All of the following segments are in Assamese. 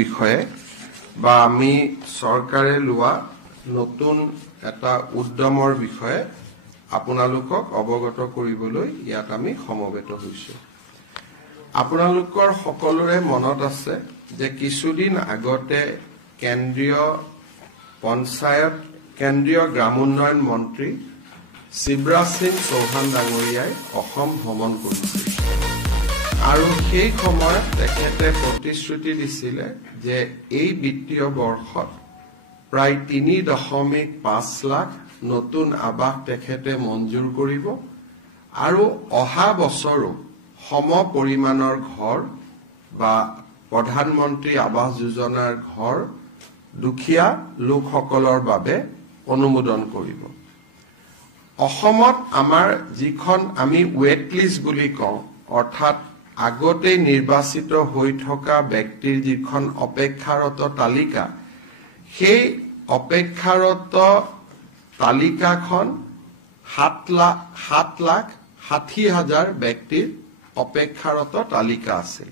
বিষয়ে বা আমি সৰকাৰে লোৱা নতুন এটা উদ্যমৰ বিষয়ে আপোনালোকক অৱগত কৰিবলৈ ইয়াত আমি সমবেত হৈছো। আপোনালোকৰ সকলোৰে মনত আছে যে কিছুদিন আগতে কেন্দ্ৰীয় গ্ৰাম উন্নয়ন মন্ত্ৰী শিৱৰাজ সিং চৌহান ডাঙৰীয়াই অসম ভ্ৰমণ কৰিছিল আৰু সেই সময়ত তেখেতে প্ৰতিশ্ৰুতি দিছিলে যে এই বিত্তীয় বৰ্ষত প্ৰায় ৩.৫ লাখ নতুন আৱাস তেখেতে মঞ্জুৰ কৰিব আৰু অহা বছৰো সম পৰিমাণৰ ঘৰ বা প্ৰধানমন্ত্ৰী আৱাস যোজনাৰ ঘৰ দুখীয়া লোকসকলৰ বাবে অনুমোদন কৰিব। অসমত আমাৰ যিখন আমি ৱেট লিষ্ট বুলি কওঁ অৰ্থাৎ আগতে নিৰ্বাচিত হৈ থকা ব্যক্তিৰ যিখন অপেক্ষাৰত তালিকা সেই অপেক্ষাৰত তালিকাখন ৭,৬০,০০০ ব্যক্তিৰ অপেক্ষাৰত তালিকা আছে।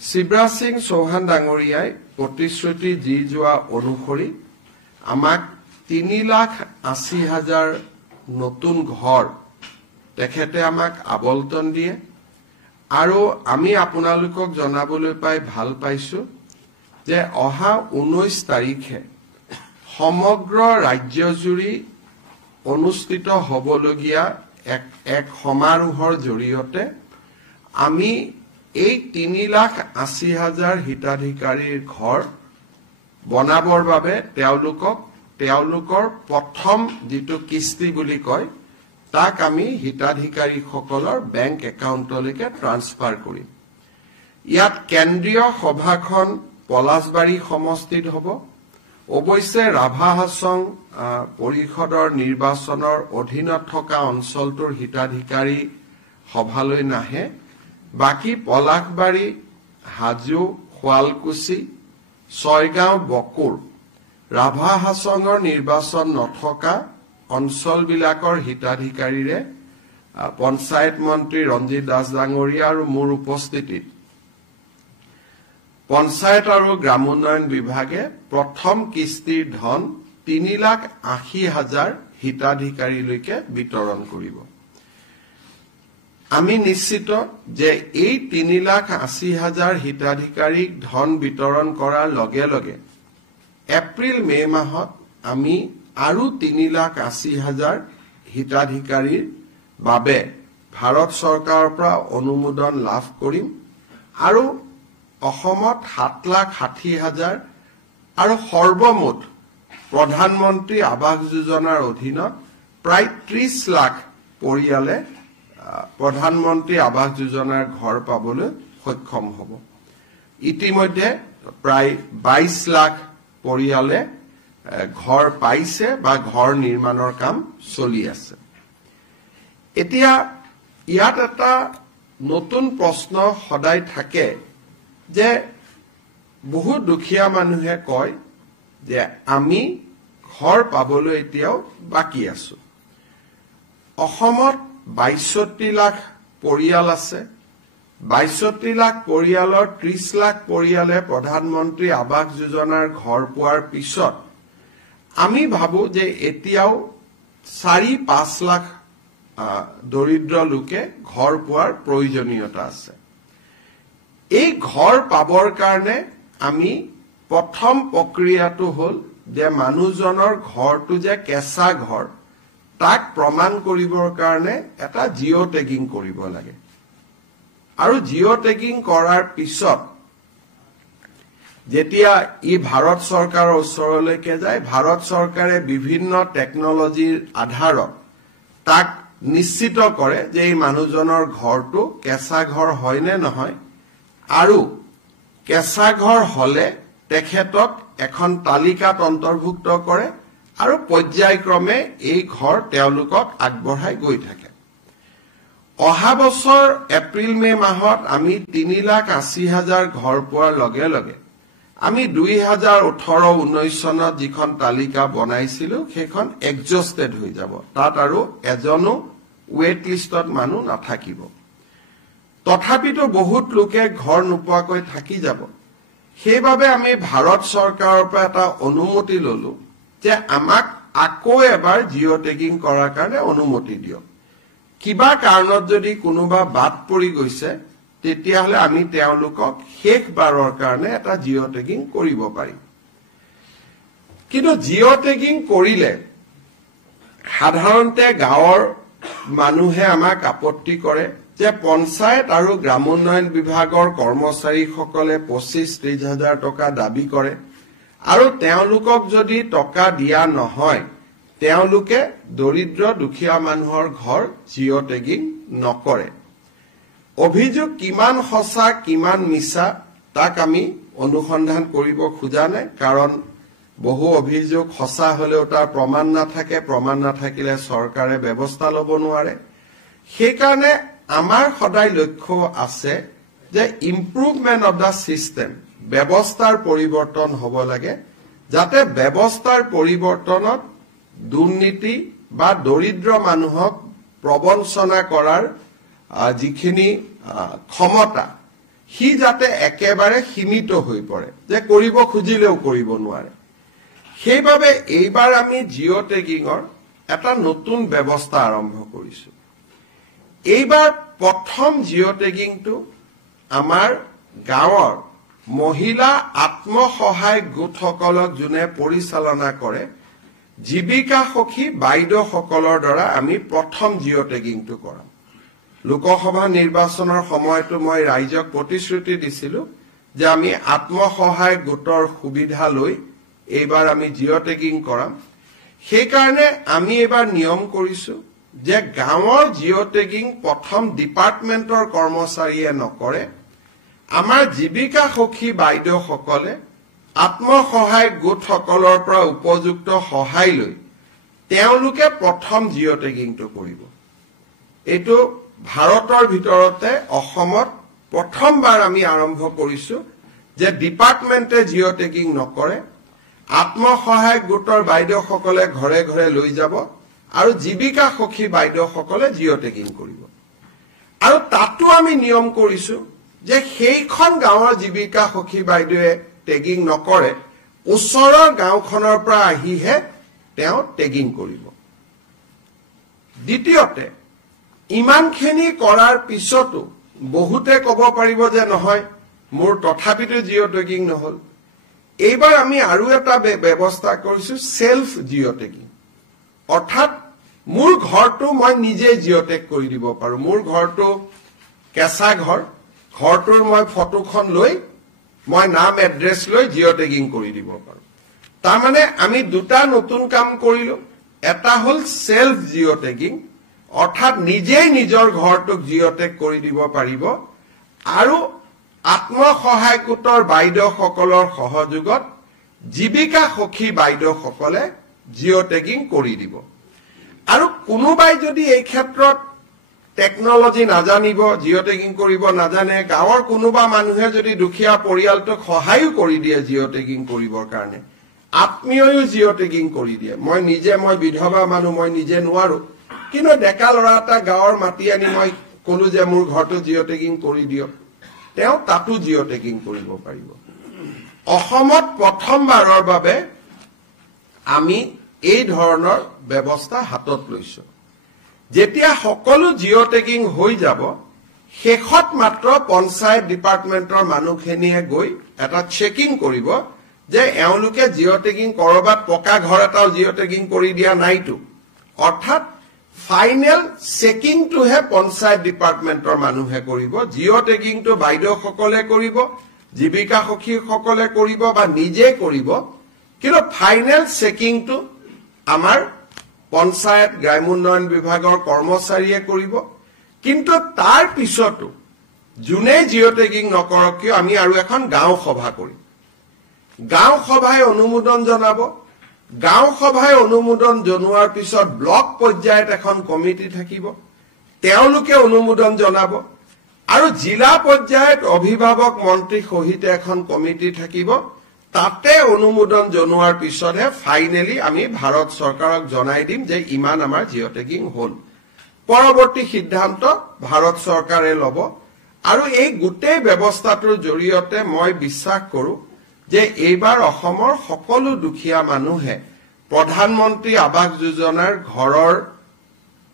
শিৱৰাজ সিং চৌহান ডাঙৰীয়াই প্ৰতিশ্ৰুতি দি যোৱা অনুসৰি আমাক ৩,৮০,০০০ নতুন ঘৰ তেখেতে আমাক আবণ্টন দিয়ে আৰু আমি আপোনালোকক জনাবলৈ পাই ভাল পাইছো যে অহা ১৯ তাৰিখে সমগ্ৰ ৰাজ্যজুৰি অনুষ্ঠিত হ'বলগীয়া এক সমাৰোহৰ জৰিয়তে আমি এই ৩,৮০,০০০ হিতাধিকাৰীৰ ঘৰ বনাবৰ বাবে তেওঁলোকৰ প্ৰথম যিটো কিস্তি বুলি কয় তাক আমি হিতাধিকাৰীসকলৰ বেংক একাউণ্টলৈকে ট্ৰান্সফাৰ কৰিম। ইয়াত কেন্দ্ৰীয় সভাখন পলাশবাৰী সমষ্টিত হ'ব। অৱশ্যে ৰাভা হাছং পৰিষদৰ নিৰ্বাচনৰ অধীনত থকা অঞ্চলটোৰ হিতাধিকাৰী সভালৈ নাহে। বাকী পলাশবাৰী, হাজো, শুৱালকুছি, ছয়গাঁও, বকুৰ ৰাভা হাছঙৰ নিৰ্বাচন নথকা অঞ্চলবিলাকৰ হিতাধিকাৰীৰে পঞ্চায়ত মন্ত্ৰী ৰঞ্জিত দাস ডাঙৰীয়া আৰু মোৰ উপস্থিতিত পঞ্চায়ত আৰু গ্ৰাম উন্নয়ন বিভাগে প্ৰথম কিস্তিৰ ধন ৩,৮০,০০০ হিতাধিকাৰীলৈকে বিতৰণ কৰিব। আমি নিশ্চিত যে এই ৩,৮০,০০০ হিতাধিকাৰীক ধন বিতৰণ কৰাৰ লগে লগে এপ্ৰিল-মে মাহত আমি আৰু ৩,৮০,০০০ হিতাধিকাৰীৰ বাবে ভাৰত চৰকাৰৰ পৰা অনুমোদন লাভ কৰিম আৰু অসমত ৭,৬০,০০০ আৰু সৰ্বমুঠ প্ৰধানমন্ত্ৰী আৱাস যোজনাৰ অধীনত প্ৰায় ৩০ লাখ পৰিয়ালে প্ৰধানমন্ত্ৰী আৱাস যোজনাৰ ঘৰ পাবলৈ সক্ষম হ'ব। ইতিমধ্যে প্ৰায় ২২ লাখ পৰিয়ালে ঘৰ পাইছে বা ঘৰ নিৰ্মাণৰ কাম চলি আছে। এতিয়া ইয়াত এটা নতুন প্ৰশ্ন সদায় থাকে যে বহু দুখীয়া মানুহে কয় যে আমি ঘৰ পাবলৈ এতিয়াও বাকী আছো। অসমত ৬২ লাখ পৰিয়াল আছে। ৬২ লাখ পৰিয়ালৰ ৩০ লাখ পৰিয়ালে প্ৰধানমন্ত্ৰী আৱাস যোজনাৰ ঘৰ পোৱাৰ পিছত আমি ভাবো যে এতিয়াও ৪-৫ লাখ দৰিদ্ৰ লোকে ঘৰ পোৱাৰ প্ৰয়োজনীয়তা আছে। এই ঘৰ পাবৰ কাৰণে আমি প্ৰথম প্ৰক্ৰিয়াটো হ'ল যে মানুহজনৰ ঘৰটো যে কেঁচা ঘৰ তাক প্ৰমাণ কৰিবৰ কাৰণে এটা জিঅ' টেগিং কৰিব লাগে আৰু জিঅ' টেগিং কৰাৰ পিছত যেতিয়া ই ভাৰত চৰকাৰৰ ওচৰলৈকে যায় ভাৰত চৰকাৰে বিভিন্ন টেকনলজিৰ আধাৰত তাক নিশ্চিত কৰে যে এই মানুহজনৰ ঘৰটো কেঁচা ঘৰ হয় নে নহয় আৰু কেঁচা ঘৰ হলে তেখেতক এখন তালিকাত অন্তৰ্ভুক্ত কৰে আৰু পৰ্যায়ক্ৰমে এই ঘৰ তেওঁলোকক আগবঢ়াই গৈ থাকে। অহা বছৰ এপ্ৰিল-মে মাহত আমি ৩,৮০,০০০ ঘৰ পোৱাৰ লগে লগে আমি ২০১৮-১৯ চনত যিখন তালিকা বনাইছিলো সেইখন এক্সজষ্টেড হৈ যাব। তাত আৰু এজনো ৱেট লিষ্টত মানুহ নাথাকিব। তথাপিতো বহুত লোকে ঘৰ নোপোৱাকৈ থাকি যাব। সেইভাবে আমি ভাৰত চৰকাৰৰ পৰা এটা অনুমতি ললো যে আমাক আকৌ এবাৰ জিঅ' টেগিং কৰাৰ কাৰণে অনুমতি দিয়ক। কিবা কাৰণত যদি কোনোবা বাদ পৰি গৈছে তেতিয়াহলে আমি তেওঁলোকক শেষবাৰৰ কাৰণে এটা জিঅ' টেগিং কৰিব পাৰিম। কিন্তু জিঅ' টেগিং কৰিলে সাধাৰণতে গাঁৱৰ মানুহে আমাক আপত্তি কৰে যে পঞ্চায়ত আৰু গ্ৰামোন্নয়ন বিভাগৰ কৰ্মচাৰীসকলে 25-30 হাজাৰ টকা দাবী কৰে আৰু তেওঁলোকক যদি টকা দিয়া নহয় তেওঁলোকে দৰিদ্ৰ দুখীয়া মানুহৰ ঘৰ জিঅ' টেগিং নকৰে। অভিযোগ কিমান সঁচা কিমান মিছা তাক আমি অনুসন্ধান কৰিব খোজা নাই, কাৰণ বহু অভিযোগ সঁচা হলেও তাৰ প্ৰমাণ নাথাকে, প্ৰমাণ নাথাকিলে চৰকাৰে ব্যৱস্থা ল'ব নোৱাৰে। সেইকাৰণে আমাৰ সদায় লক্ষ্য আছে যে ইম্প্ৰুভমেন্ট অফ দা সিস্টেম, ব্যৱস্থাৰ পৰিৱৰ্তন হ'ব লাগে, যাতে ব্যৱস্থাৰ পৰিৱৰ্তনত দুৰ্নীতি বা দৰিদ্ৰ মানুহক প্ৰবঞ্চনা কৰাৰ যিখিনি ক্ষমতা সি যাতে একেবাৰে সীমিত হৈ পৰে, যে কৰিব খুজিলেও কৰিব নোৱাৰে। সেইবাবে এইবাৰ আমি জিঅ' টেগিঙৰ এটা নতুন ব্যৱস্থা আৰম্ভ কৰিছো। এইবাৰ প্ৰথম জিঅ' টেগিংটো আমাৰ গাঁৱৰ মহিলা আত্মসহায়ক গোটসকলক যোনে পৰিচালনা কৰে জীৱিকা সখী বাইদেউসকলৰ দ্বাৰা আমি প্ৰথম জিঅ' টেগিংটো কৰাম। লোকসভা নিৰ্বাচনৰ সময়তো মই ৰাইজক প্ৰতিশ্ৰুতি দিছিলো যে আমি আত্মসহায়ক গোটৰ সুবিধা লৈ এইবাৰ আমি জিঅ' টেগিং কৰাম। সেইকাৰণে আমি এইবাৰ নিয়ম কৰিছো যে গাঁৱৰ জিঅ' টেগিং প্ৰথম ডিপাৰ্টমেণ্টৰ কৰ্মচাৰীয়ে নকৰে, আমাৰ জীৱিকা সখী বাইদেউসকলে আত্মসহায়ক গোটসকলৰ পৰা উপযুক্ত সহায় লৈ তেওঁলোকে প্ৰথম জিঅ' টেগিংটো কৰিব। এইটো ভাৰতৰ ভিতৰতে অসমত প্ৰথমবাৰ আমি আৰম্ভ কৰিছো যে ডিপাৰ্টমেণ্টে জিঅ' টেগিং নকৰে, আত্মসহায়ক গোটৰ বাইদেউসকলে ঘৰে ঘৰে লৈ যাব আৰু জীৱিকা সখী বাইদেউসকলে জিঅ' টেগিং কৰিব। আৰু তাতো আমি নিয়ম কৰিছো যে সেইখন গাঁৱৰ জীৱিকা সখী বাইদেৱে টেগিং নকৰে, ওচৰৰ গাঁওখনৰ পৰা আহিহে তেওঁ টেগিং কৰিব। দ্বিতীয়তে, ইমানখিনি কৰাৰ পিছতো বহুতে ক'ব পাৰিব যে নহয় মোৰ তথাপিতো জিঅ' টেগিং নহল। এইবাৰ আমি আৰু এটা ব্যৱস্থা কৰিছো সেলফ জিঅ' টেগিং, অৰ্থাৎ মোৰ ঘৰটো মই নিজে জিঅ' টেগ কৰি দিব পাৰো। মোৰ ঘৰটো কেঁচা ঘৰ, ঘৰটোৰ মই ফটোখন লৈ মই নাম এড্ৰেছ লৈ জিঅ' টেগিং কৰি দিব পাৰো। তাৰমানে আমি দুটা নতুন কাম কৰিলো, এটা হল সেলফ জিঅ' টেগিং, অৰ্থাৎ নিজেই নিজৰ ঘৰটোক জিঅ' টেগ কৰি দিব পাৰিব, আৰু আত্মসহায়ক গোটৰ বাইদেউসকলৰ সহযোগত জীৱিকা সখী বাইদেউসকলে জিঅ' টেগিং কৰি দিব। আৰু কোনোবাই যদি এই ক্ষেত্ৰত টেকনলজি নাজানিব, জিঅ' টেগিং কৰিব নাজানে, গাঁৱৰ কোনোবা মানুহে যদি দুখীয়া পৰিয়ালটোক সহায়ো কৰি দিয়ে জিঅ' টেগিং কৰিবৰ কাৰণে, আত্মীয়ও জিঅ' টেগিং কৰি দিয়ে, মই বিধৱা মানুহ, মই নিজে নোৱাৰো, কিন্তু ডেকা ল'ৰা এটা গাঁৱৰ মাতি আনি মই কলো যে মোৰ ঘৰটো জিঅ' টেগিং কৰি দিয়ক, তেওঁ তাতো জিঅ' টেগিং কৰিব পাৰিব। অসমত প্ৰথমবাৰৰ বাবে আমি এই ধৰণৰ ব্যৱস্থা হাতত লৈছো। যেতিয়া সকলো জিঅ' টেগিং হৈ যাব, শেষত মাত্ৰ পঞ্চায়ত ডিপাৰ্টমেণ্টৰ মানুহখিনিয়ে গৈ এটা চেকিং কৰিব যে এওঁলোকে জিঅ' টেগিং কৰবাত পকা ঘৰ এটাও জিঅ' টেগিং কৰি দিয়া নাইতো। অৰ্থাৎ ফাইনেল চেকিংটোহে পঞ্চায়ত ডিপাৰ্টমেণ্টৰ মানুহে কৰিব, জিঅ' টেগিংটো বাইদেউসকলে কৰিব, জীৱিকা সখীসকলে কৰিব বা নিজে কৰিব, কিন্তু ফাইনেল চেকিংটো আমাৰ পঞ্চায়ত গ্ৰামোন্নয়ন বিভাগৰ কৰ্মচাৰীয়ে কৰিব। কিন্তু তাৰ পিছতো যোনে জিঅ' টেগিং নকৰক কিয় আমি আৰু এখন গাঁও সভা কৰিম। গাঁও সভাই অনুমোদন জনাব, গাঁও সভাই অনুমোদন জনোৱাৰ পিছত ব্লক পৰ্যায়ত এখন কমিটি থাকিব, তেওঁলোকে অনুমোদন জনাব, আৰু জিলা পৰ্যায়ত অভিভাৱক মন্ত্ৰী সহিতে এখন কমিটি থাকিব। তাতে অনুমোদন জনোৱাৰ পিছতহে ফাইনেলি আমি ভাৰত চৰকাৰক জনাই দিম যে ইমান আমাৰ জিঅ' টেগিং হল। পৰৱৰ্তী সিদ্ধান্ত ভাৰত চৰকাৰে ল'ব। আৰু এই গোটেই ব্যৱস্থাটোৰ জৰিয়তে মই বিশ্বাস কৰো যে এইবাৰ অসমৰ সকলো দুখীয়া মানুহে প্ৰধানমন্ত্ৰী আৱাস যোজনাৰ ঘৰৰ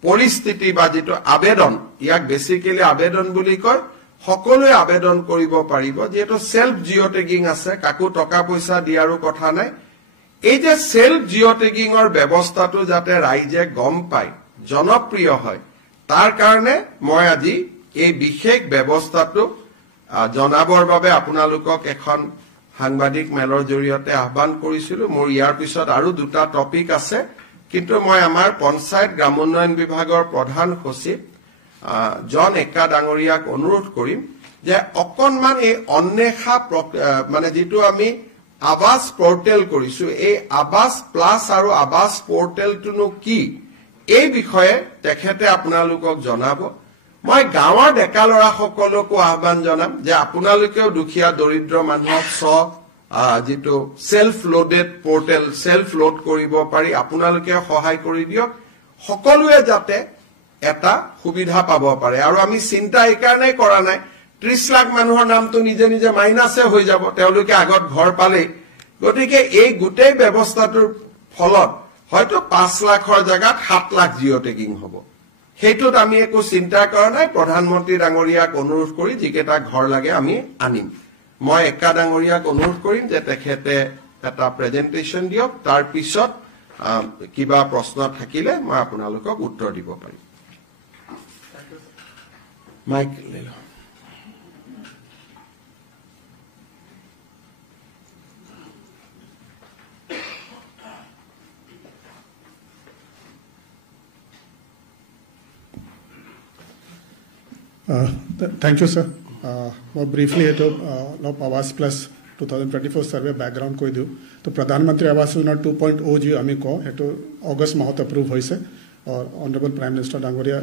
পৰিস্থিতি বা যেটো আবেদন ইয়াক বেসিক্যালি আবেদন বুলি কয় সকলোৱে আবেদন কৰিব পাৰিব যেটো সেলফ জিও টেগিং আছে কাকো টকা পইচা দিয়াৰো কথা নাই এই যে সেলফ জিও টেগিংৰ ব্যৱস্থাটো যাতে ৰাইজে গম পায় জনপ্ৰিয় হয় তাৰ কাৰণে মই আজি এই বিশেষ ব্যৱস্থাটো জনাবৰ বাবে আপোনালোকক এখন সাংবাদিক মেলৰ জৰিয়তে আহ্বান কৰিছিলো মোৰ ইয়াৰ পিছত আৰু দুটা টপিক আছে কিন্তু মই আমাৰ পঞ্চায়ত গ্ৰামোন্নয়ন বিভাগৰ প্ৰধান সচিব জন একা ডাঙৰীয়াক অনুৰোধ কৰিম যে অকনমান এই অন্বেষা মানে যেটো আমি আৱাস পোৰ্টেল কৰিছো এই আৱাস প্লাস আৰু আৱাস পোৰ্টেলটো কি এই বিষয়ে তেখেতে আপোনালোকক জনাব মই গাঁৱৰ ডেকা লৰা সকলকো আহ্বান জনাম যে আপোনালোকেও দুখীয়া দৰিদ্ৰ মানুহক যেটো self loaded portal self load কৰিব পাৰি আপোনালোকে সহায় কৰি দিয়ক সকলোৱে যাতে এটা সুবিধা পাব পাৰে আৰু আমি চিন্তা এই কাৰণে কৰা নাই 30 লাখ মানুহৰ নামটো নিজে নিজে মাইনাসে হৈ যাব তেওঁলোকে আগত ঘৰ পালে গতিকে এই গোটেই ব্যৱস্থাটোৰ ফলত হয়তো 5 লাখৰ জায়গাত 7 লাখ জিও টেগিং হ'ব হেতুত আমি একো চিন্তা কৰা নাই প্ৰধানমন্ত্ৰী ডাঙৰীয়াক অনুৰোধ কৰি যিকেটা ঘৰ লাগে আমি আনিম মই একা ডাঙৰীয়াক অনুৰোধ কৰিম যে তেখেতে এটা প্ৰেজেন্টেচন দিয়ক তাৰ পিছত কিবা প্ৰশ্ন থাকিলে মই আপোনালোকক উত্তৰ দিব পাৰিম মাইক লৈ লও Thank you, sir. More briefly, आवास प्लस 2024 सर्वे बैकग्राउंड কৈ দিও তো प्रधानमंत्री आवास योजना 2.0 जी আমি কও হেতু অগষ্ট মাহত এপ্ৰুভ হৈছে और ऑनरेबल प्राइम मिनिस्टर डांगरिया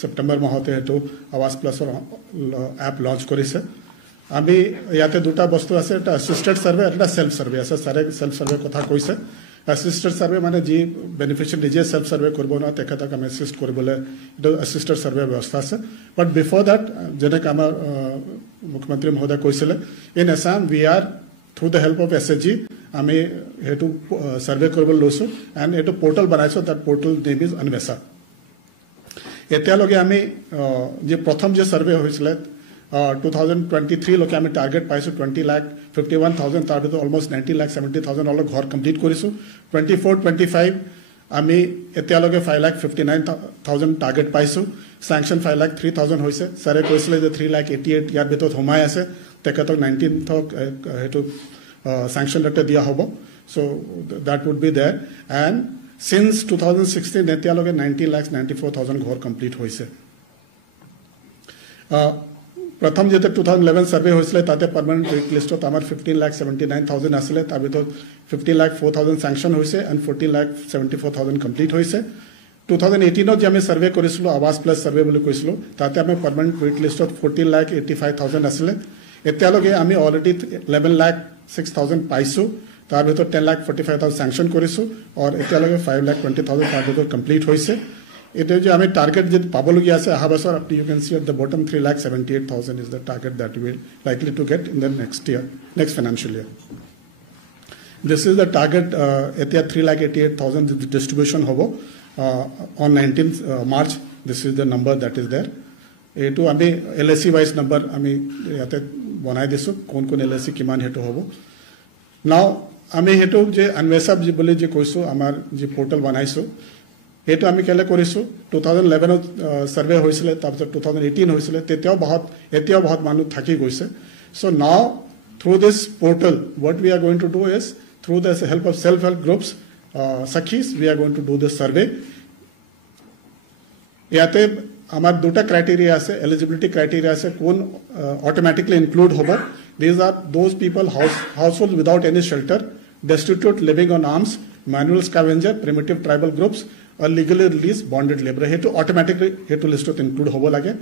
सेप्टेम्बर माहते हेतु आवास प्लसर एप लॉन्च কৰিছে আমি ইয়াতে দুটা বস্তু আছে এটা অ্যাসিস্টেড সার্ভে আর এটা সেলফ সার্ভে আছে সারে সেলফ সার্ভে কথা কইছে অ্যাসিস্টেড সার্ভে মানে জি বেনিফিশিয়ারি নিজে সেলফ সার্ভে করব না তেখেতক আমি অ্যাসিস্ট করবলে এটা অ্যাসিস্টেড সার্ভে ব্যবস্থা আছে বাট বিফোর দ্যাট যেনে আমাৰ মুখ্যমন্ত্ৰী মহোদয় কৈছিলে in Assam we are through the help of SHG আমি হেতু সাৰ্ভে কৰিব লৈছো এন্ড এটো পোৰ্টাল বনাইছো that portal name is Anwesha এতিয়ালৈকে আমি যে প্ৰথম যে সার্ভে হৈছিল 2023 লোকে আমি টার্গেট পাইছো 20,51,000 তার ভিতর অলমোস্ট 90,70,000 অলক ঘর কমপ্লিট করিছো 24-25 আমি এতিয়ালৈকে 5,59,000 টার্গেট পাইছো স্যাংশন 5,03,000 হইছে সারে কইছিলে যে 3,88,000 ইয়ার ভিতর হোমাই আছে তেখেতক 19 থক হেতু স্যাংশন লেটার দিয়া হবো so that would be there and since 2016 এতিয়ালৈকে 90,94,000 ঘর কমপ্লিট হইছে प्रथम যেতে 2011 সার্ভে হইছিল তাতে পার্মানেন্ট ওয়েট লিস্টত আমার 15,79,000 আসলে তার ভিতর 15,04,000 স্যাংশন হইছে এন্ড 14,74,000 কমপ্লিট হইছে 2018 যে আমি সার্ভে করেছিল আবাস প্লাস সার্ভে বলে কইছিল তাতে আমি পার্মানেন্ট ওয়েট লিস্টত 14,85,000 আসলে এতিয়ালৈকে আমি অলরেডি 11,06,000 পাইছো তার ভিতর 10,45,000 স্যাংশন করেছো আর এতিয়ালৈকে 5,20,000 তার ভিতর কমপ্লিট হইছে It is a target that Pabalogi as a Habasar up to you can see at the bottom 3,78,000 is the target that we are likely to get in the next financial year. This is the target at 3,88,000 the distribution hobo on 19th March. This is the number that is there. To ami LSC wise number ami yate banai disu kon LSC kiman hetu hobo. Now ami hetu je Anvesha je bole je koiso amar je portal banaiso এটো আমি কেলে কৰিছো 2011 সাৰ্ভে হৈছিল তাৰপিছত 2018 হৈছিল এতিয়াও বহুত মানুহ থাকি গৈছে so now through this portal what we are going to do is through the help of self help groups sakhis we are going to do this survey ইয়াতে আমাৰ দুটা ক্ৰাইটেৰিয়া আছে এলিজিবিলিটি ক্ৰাইটেৰিয়া আছে কোন অটোমেটিক্যালি ইনক্লুড হ'ব these are those people households without any shelter destitute living on alms manual scavenger primitive tribal groups or legally released bonded labor hetu automatically hetu list to include hobo lage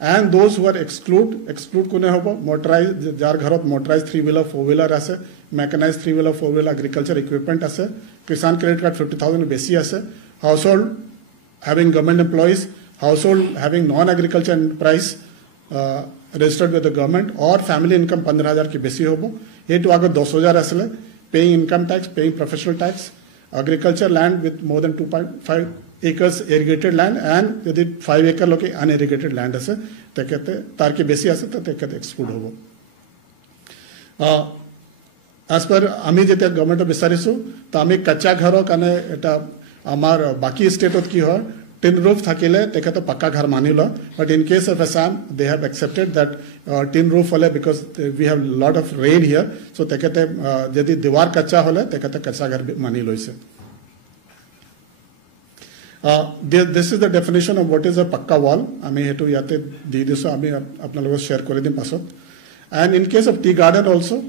and those who are exclude kone hobo motorized jar gharot motorized 3-wheeler 4-wheeler ase mechanized 3-wheeler 4-wheeler agriculture equipment ase kisan credit card 50,000 besi ase household having government employees household having non agriculture enterprise registered with the government or family income 15,000 की बेसी होबो ये तो आगे 10,000 असले paying income tax, paying professional tax, agriculture land with more than 2.5 acres irrigated land and यदि 5 acre लोके unirrigated land असे ते कहते तार की बेसी असे ते कहते exclude होबो as per आमी जेते गवर्नमेंट विचारिसु तो आमी कच्चा घरो काने एटा आमार बाकी स्टेटत की हो tin roof thakile tekhe to pakka ghar manilo but in case of Assam they have accepted that tin roof hole because we have lot of rain here so tekete jodi diwar kacha hole tekete kacha ghar manilo ise this is the definition of what is a pakka wall ami hetu yate di diso ami apna logo share kore dim pasot and in case of tea garden also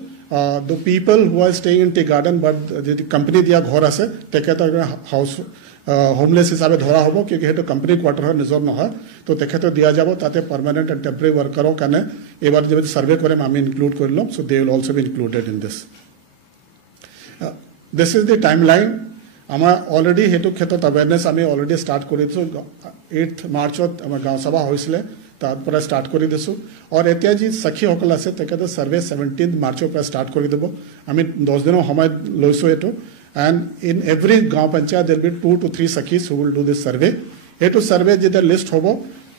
the people who are staying in tea garden but the company dia ghor ase tekete house homeless হিসাবে ধরা হবো क्योंकि हेतु कंपनी क्वार्टर है निजर নহয় তো তেখেতে দিয়া যাব তাতে পার্মানেন্ট এন্ড টেম্পোরারি ওয়ার্কারও কানে এবার যদি সার্ভে করে আমি ইনক্লুড করলাম so they will also be included in this this is the timeline আমার অলরেডি হেতু ক্ষেত্ৰত অ্যাওয়াৰনেস আমি অলৰেডি স্টাৰ্ট কৰিছো 8th মাৰ্চত আমাৰ গাঁও সভা হৈছিলে তাৰপৰে স্টাৰ্ট কৰি দিছো আৰ এতিয়া যি সখী সকল আছে তেখেতে সাৰ্ভে 17th মাৰ্চৰ পৰা স্টাৰ্ট কৰি দিব আমি 10 দিনৰ সময় লৈছো এটো and in every gaon panchayat there will be 2 to 3 sakhis who will do this survey hetu survey jeta list hobo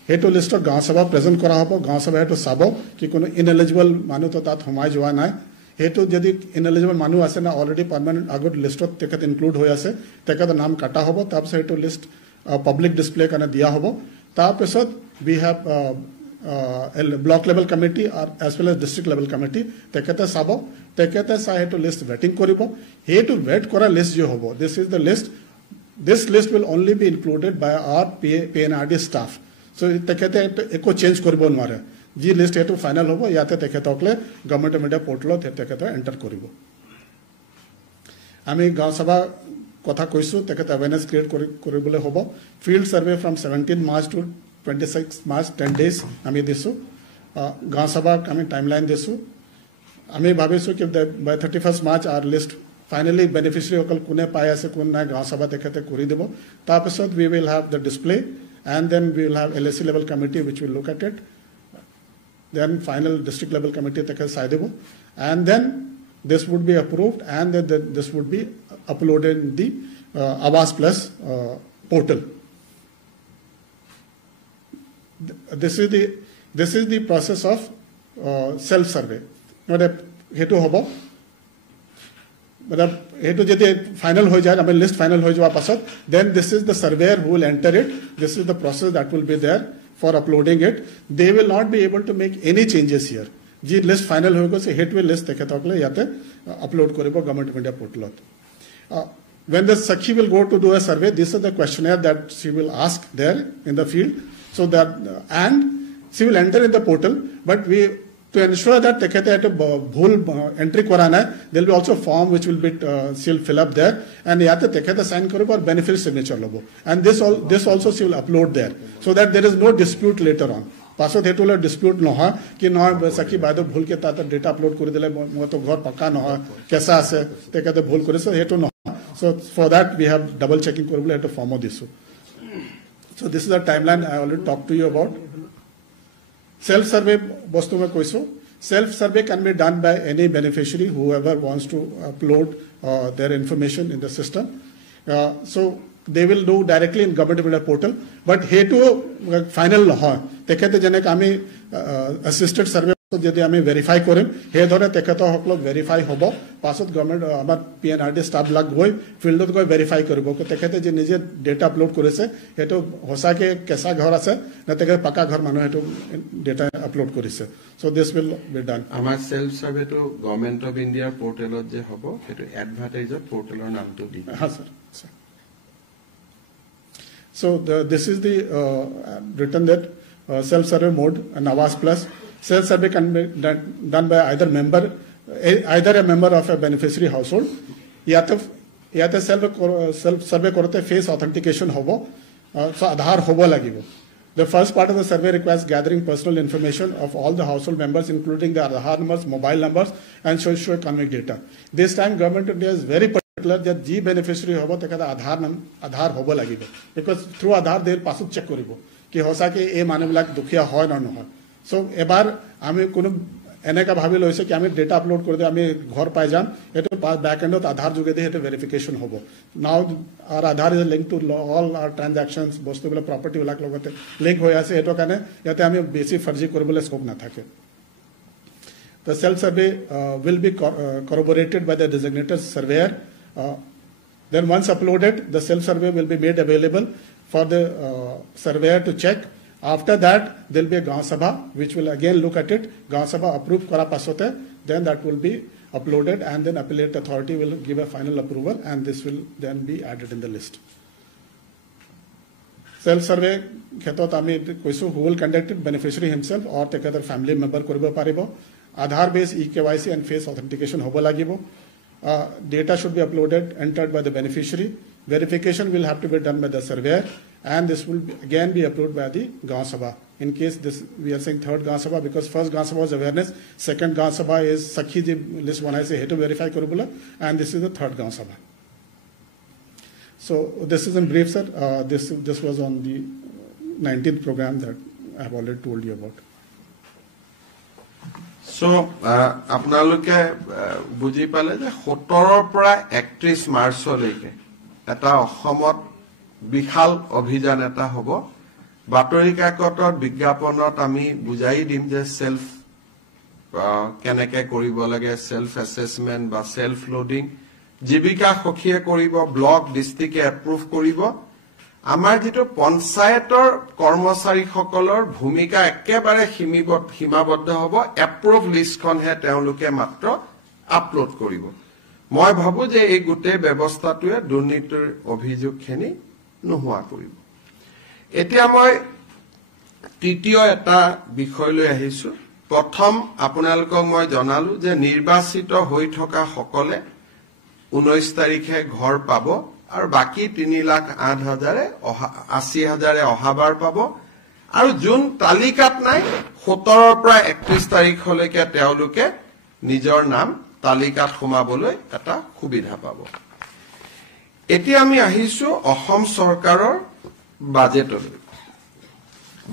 hetu list gaon sabha present kora hobo gaon sabha hetu sabo ki kono ineligible manu to tat homai joa nai hetu jodi ineligible manu ase na already permanent agot list tekat include hoy ase tekat naam kata hobo tab se hetu list public display kana dia hobo ta pesot we have block level committee or as well as district level committee tekete sabo tekete sa hetu list vetting koribo hetu vet kora list jo hobo this is the list this list will only be included by our PNRD staff so tekete eko change koribo nware ji list hetu final hobo yate tekete okle government media portal tekete enter koribo ami gaon sabha kotha koisu tekete awareness create koribole hobo field survey from 17 March to 26 March 10 days আমি দিছো গাঁও সভা আমি টাইমলাইন দিছো আমি ভাবিছো কি বাই 31st March our list finally beneficiary অকল কোনে পাই আছে কোন নাই গাঁও সভা তেখেতে কৰি দিব তাৰপিছত we will have the display and then we will have LSC level committee which will look at it then final district level committee তেখেতে চাই দিব and then this would be approved and then this would be uploaded in the Awas Plus portal this is the process of self survey not a hetu hobo matlab hetu jete final ho jay our list final ho jawa pasat then this is the surveyor who will enter it this is the process that will be there for uploading it they will not be able to make any changes here ji list final hoyego se hetu list dekhe takle yate upload koribo government media portal when the sakhi will go to do a survey this is the questionnaire that she will ask there in the field so that and she will enter in the portal but we to ensure that tekhete at bhul entry korana there will be also a form which will be she will fill up there and yate tekhete sign koribo or beneficiary signature lobo and this also she will upload there so that there is no dispute later on pasot hetu le dispute noha ki no sakhi bado bhul ke tata data upload kori dile mo to ghor pakka noha kesa ase tekhete bhul korise hetu no so for that we have double checking koribole hetu form disu so this is the timeline I already talked to you about self survey bostu mein koiso self survey can be done by any beneficiary whoever wants to upload their information in the system so they will do directly in government media portal but hetu final hoy tekhete jene ami assisted survey যদি আমি ভেৰিফাই কৰিম হে ধৰে তেখেতৰ সকলক ভেৰিফাই হ'ব পাছত গভৰ্ণমেণ্ট আমাৰ PNRD ষ্টাফ লাগ গৈ ফিল্ডত গৈ ভেৰিফাই কৰিব তেখেতে যে নিজে ডেটা আপলোড কৰিছে হেতু হসাকে কেঁচা ঘৰ আছে না তেখেতে পাকা ঘৰ মানুহ হেতু ডেটা আপলোড কৰিছে so this will be done আমাৰ সেলফ সাৰ্ভেটো গভৰ্ণমেণ্ট অফ ইণ্ডিয়াৰ পোৰ্টেলত যে হ'ব হেতু এডভাৰটাইজত পোৰ্টেলৰ নামটো দি হ্যাঁ sir so this is the written that self survey mode and Awas Plus self survey can be done by either a member of a beneficiary household या तो self survey करते face authentication होबो so आधार होबो लागिबो the first part of the survey requires gathering personal information of all the household members including their Aadhaar numbers mobile numbers and socio-economic data this time government of India is very particular that G beneficiary होबो तेका आधार होबो लागिबो because through आधार देर पासुक चेक करिबो कि होसा के ए मानव लाग दुखिया होय न होय সো এবাৰ আমি কোনো এনেকা ভাবি লৈছে কি আমি ডেটা আপলোড কৰি দিওঁ আমি ঘৰ পাই যাম এটো ব্যাক এন্ডত আধাৰ যোগেদি এটো ভেৰিফিকেশন হ'ব নাও our Aadhaar is linked to all our transactions বস্তুগুলো property বিলাক লগতে লিংক হৈ আছে এটো কাৰণে ইয়াতে আমি বেছি ফাৰ্জি কৰিবলৈ স্কোপ নাথাকে The self survey will be corroborated by the designated surveyor. Then once uploaded, the self survey will be made available for the surveyor to check. After that, there will be a Gaon Sabha, which will again look at it. Gaon Sabha approved kora pasote, then that will be uploaded, and then appellate authority will give a final approval, and this will then be added in the list. Self survey khetot ami koisu who will conduct it, beneficiary himself or tekadar family member koribo paribo. Aadhaar based eKYC and face authentication hobo lagibo. Data should be uploaded, entered by the beneficiary. Verification will have to be done by the surveyor, and this will again be approved by the Gaon Sabha. In case this, we are saying third Gaon Sabha because first Gaon Sabha was awareness, second Gaon Sabha is Sakhi ji list one I say to verify korubula, and this is the third Gaon Sabha. So this is in brief, sir. This was on the 19th program that I have already told you about. So, আপোনালোকে বুজি পালে যে 17 পৰা 31 মাৰ্চলৈকে এটা অসমত বিশাল অভিযান এটা হ'ব বাতৰি কাকতৰ বিজ্ঞাপনত আমি বুজাই দিম যে সেলফ কেনেকৈ কৰিব লাগে সেলফ অ্যাসেসমেন্ট বা সেলফ লোডিং জীবিকা সখীয়ে কৰিব ব্লক ডিস্ট্ৰিক্টে এপ্ৰুভ কৰিব আমাৰ যেটো পঞ্চায়তৰ কৰ্মচাৰীসকলৰ ভূমিকা একেবাৰে সীমাবদ্ধ হ'ব এপ্ৰুভ লিষ্টখনহে তেওঁলোকে মাত্ৰ আপলোড কৰিব মই ভাবো যে এই গুটে ব্যৱস্থাটোৱে দুৰ্নীতিৰ অভিযোগখিনি নোহোৱা কৰিব এতিয়া মই তৃতীয় এটা বিষয় লৈ আহিছো প্ৰথম আপোনালোকক মই জনালো যে নিৰ্বাচিত হৈ থকা সকলে 19 তাৰিখে ঘৰ পাব আৰু বাকি 3,08,000 অহাবাৰ পাব আৰু জুন তালিকাত নাই 17 পৰা 31 তাৰিখলৈকে তেওঁলোকে নিজৰ নাম তালিকাত সোমাবলৈ এটা সুবিধা পাব এতিয়া আমি আহিছো অসম চৰকাৰৰ বাজেটলৈ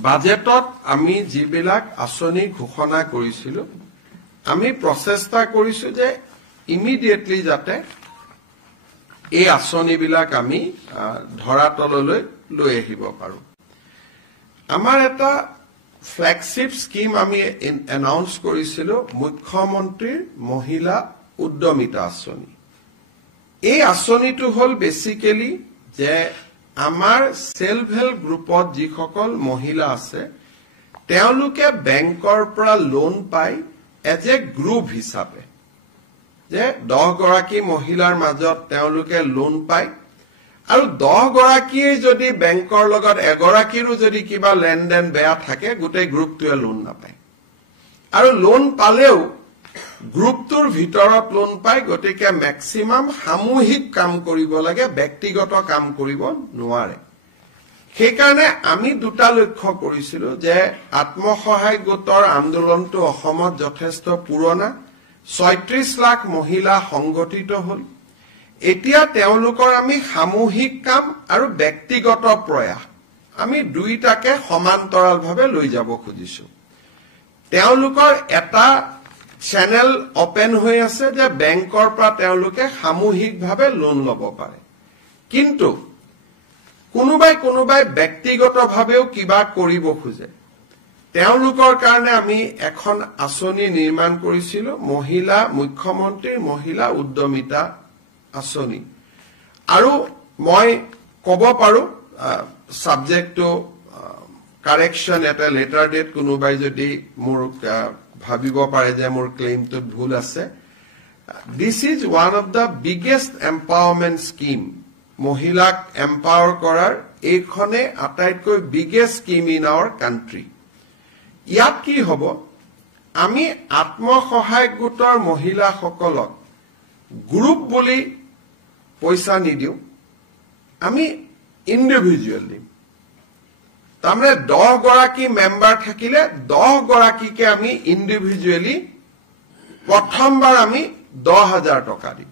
বাজেটত আমি যিবিলাক আঁচনি ঘোষণা কৰিছিলো আমি প্ৰচেষ্টা কৰিছো যে ইমিডিয়েটলি যাতে এই আঁচনিবিলাক আমি ধৰাতললৈ লৈ আহিব পাৰো আমাৰ এটা ফ্ল্যাগশিপ স্কিম আমি এনাউন্স কৰিছিলো মুখ্যমন্ত্ৰীৰ মহিলা উদ্যমিতা আঁচনি এই আঁচনিটো হল বেসিক্যালি যে আমাৰ সেলফ হেল্প গ্ৰুপত যিসকল মহিলা আছে তেওঁলোকে বেংকৰ পৰা লোন পাই এজ এ গ্ৰুপ হিচাপে যে 10 গৰাকী মহিলাৰ মাজত তেওঁলোকে লোন পায় আৰু 10 গৰাকীয়ে যদি বেংকৰ লগত এগৰাকীৰো যদি কিবা লেনদেন বেয়া থাকে গোটেই গ্ৰুপটোৱে লোন নাপায় আৰু লোন পালেও গ্ৰুপটোৰ ভিতৰত লোন পায় গতিকে ম্যাক্সিমাম সামূহিক কাম কৰিব লাগে ব্যক্তিগত কাম কৰিব নোৱাৰে সেইকাৰণে আমি দুটা লক্ষ্য কৰিছিলো যে আত্মসহায়ক গোটৰ আন্দোলনটো অসমত যথেষ্ট পুৰণা 36 লাখ মহিলা সংগঠিত হল এতিয়া তেওঁলোকৰ আমি সামূহিক কাম আৰু ব্যক্তিগত প্ৰয়াস আমি দুইটাকে সমান্তৰালভাৱে লৈ যাব খুজিছো তেওঁলোকৰ এটা চ্যানেল ওপেন হৈ আছে যে বেংকৰ পৰা তেওঁলোকে সামূহিকভাৱে লোন ল'ব পাৰে কিন্তু কোনোবাই ব্যক্তিগতভাৱেও কিবা কৰিব খোজে তেওঁলোকৰ কাৰণে আমি এখন আঁচনি নিৰ্মাণ কৰিছিলো মহিলা মুখ্যমন্ত্ৰীৰ মহিলা উদ্যমিতা আঁচনি আৰু মই ক'ব পাৰো সাবজেক্ট টু কাৰেকশন এটা লেটাৰ ডেট কোনোবাই যদি মোৰ ভাবিব পাৰে যে মোৰ ক্লেইমটোত ভুল আছে this is one of the biggest empowerment scheme মহিলাক এম্পাৱাৰ কৰাৰ এইখনে আটাইতকৈ biggest scheme in our country ইয়াত কি হ'ব আমি আত্মসহায়ক গোটৰ মহিলাসকলক গ্ৰুপ বুলি পইচা নিদিও আমি ইন্ডিভিজুৱেল দিম তাৰমানে 10 গৰাকী মেম্বাৰ থাকিলে 10 গৰাকীকে আমি ইন্ডিভিজুৱেলি প্ৰথমবাৰ আমি 10,000 টকা দিম